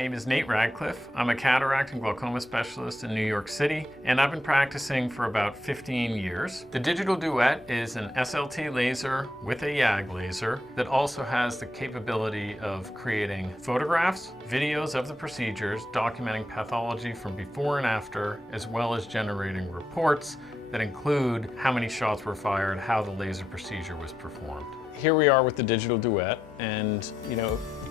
name is Nate Radcliffe. I'm a cataract and glaucoma specialist in New York City, and I've been practicing for about 15 years. The Digital Duet is an SLT laser with a YAG laser that also has the capability of creating photographs, videos of the procedures, documenting pathology from before and after, as well as generating reports that include how many shots were fired, how the laser procedure was performed. Here we are with the Digital Duet, and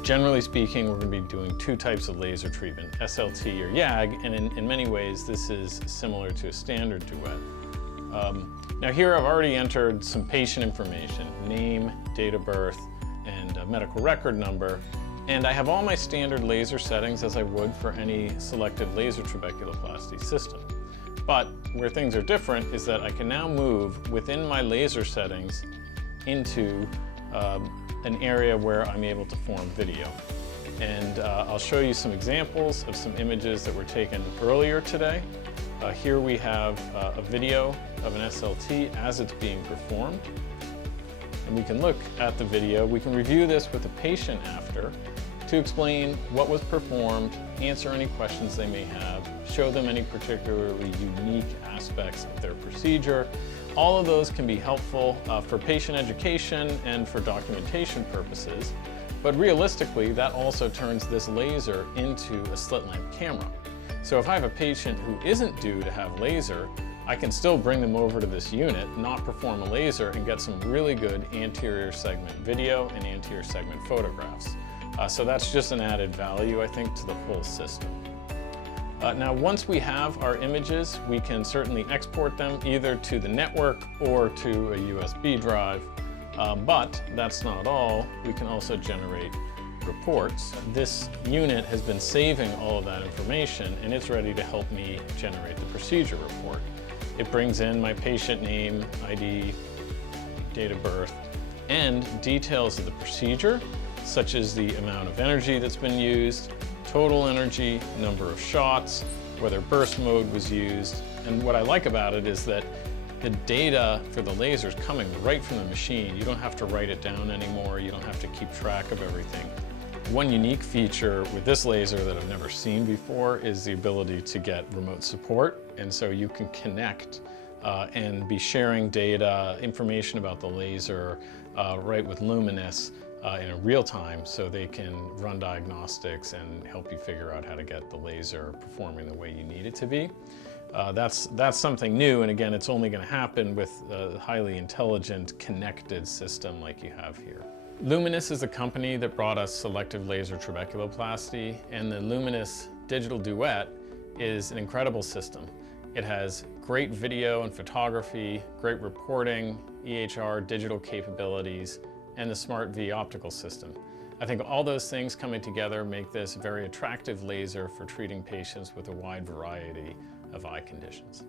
generally speaking, we're going to be doing two types of laser treatment, SLT or YAG, and in many ways this is similar to a standard Duet. Now here I've already entered some patient information, name, date of birth, and a medical record number, and I have all my standard laser settings as I would for any selective laser trabeculoplasty system. But where things are different is that I can now move within my laser settings into an area where I'm able to form video. And I'll show you some examples of some images that were taken earlier today. Here we have a video of an SLT as it's being performed. And we can look at the video. We can review this with the patient after to explain what was performed, answer any questions they may have, show them any particularly unique aspects of their procedure. All of those can be helpful for patient education and for documentation purposes, but realistically that also turns this laser into a slit lamp camera. So if I have a patient who isn't due to have laser, I can still bring them over to this unit, not perform a laser, and get some really good anterior segment video and anterior segment photographs. So that's just an added value, I think, to the whole system. Now, once we have our images, we can certainly export them either to the network or to a USB drive. But that's not all. We can also generate reports. This unit has been saving all of that information, and it's ready to help me generate the procedure report. It brings in my patient name, ID, date of birth, and details of the procedure, such as the amount of energy that's been used, total energy, number of shots, whether burst mode was used. And what I like about it is that the data for the laser is coming right from the machine. You don't have to write it down anymore. You don't have to keep track of everything. One unique feature with this laser that I've never seen before is the ability to get remote support. And so you can connect and be sharing data, information about the laser right with Luminous in real time, so they can run diagnostics and help you figure out how to get the laser performing the way you need it to be. That's something new, and again, it's only going to happen with a highly intelligent, connected system like you have here. Luminous is the company that brought us selective laser trabeculoplasty, and the Luminous Digital Duet is an incredible system. It has great video and photography, great reporting, EHR digital capabilities, and the Smart V optical system. I think all those things coming together make this a very attractive laser for treating patients with a wide variety of eye conditions.